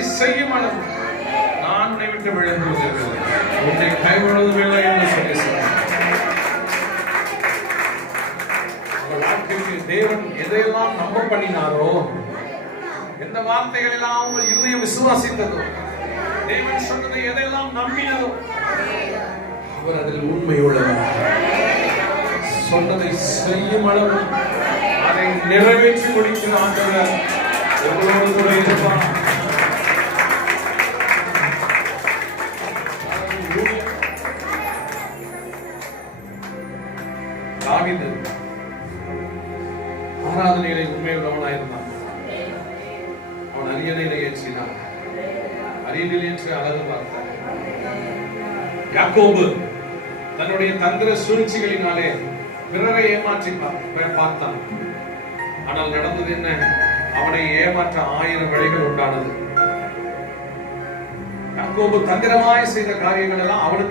சொன்னதை செய்யும் அளவு நான் உன்னை விட்டு விழுந்துவதில்லை, உன்னை கைவிடுவதும் இல்லை என்று சொல்லி சொன்னார். வாழ்க்கைக்கு தேவன் எதையெல்லாம் நம்ப பண்ணினாரோ, எந்த வார்த்தைகள் எல்லாம் உங்கள் இருதயம் விசுவாசித்ததோ, தேவன் சொன்னதை எதையெல்லாம் நம்பினதோ, அவர் அதில் உண்மை உள்ளவர். சொன்னதை செய்யும் அளவு அதை நிறைவேற்றி முடிக்கிற ஆண்டவர் எவ்வளவு கூட இருப்பார். தாவீது ஆராதனைகளை உண்மை உள்ளவனாயிருந்தான். அவன் அரியணையில ஏற்றினான், அரியணையில் ஏற்றி அழகு பார்த்தான். யாக்கோபு தன்னுடைய தந்திர சூழ்ச்சிகளினாலே பிறரை ஏமாற்றி பார்த்தான். ஆனால் நடந்தது என்ன? அவனை ஏமாற்ற 1000 வழிகள் உண்டானது. யாக்கோபு தந்திரமாய் செய்த காரியங்கள் எல்லாம் அவனுக்கு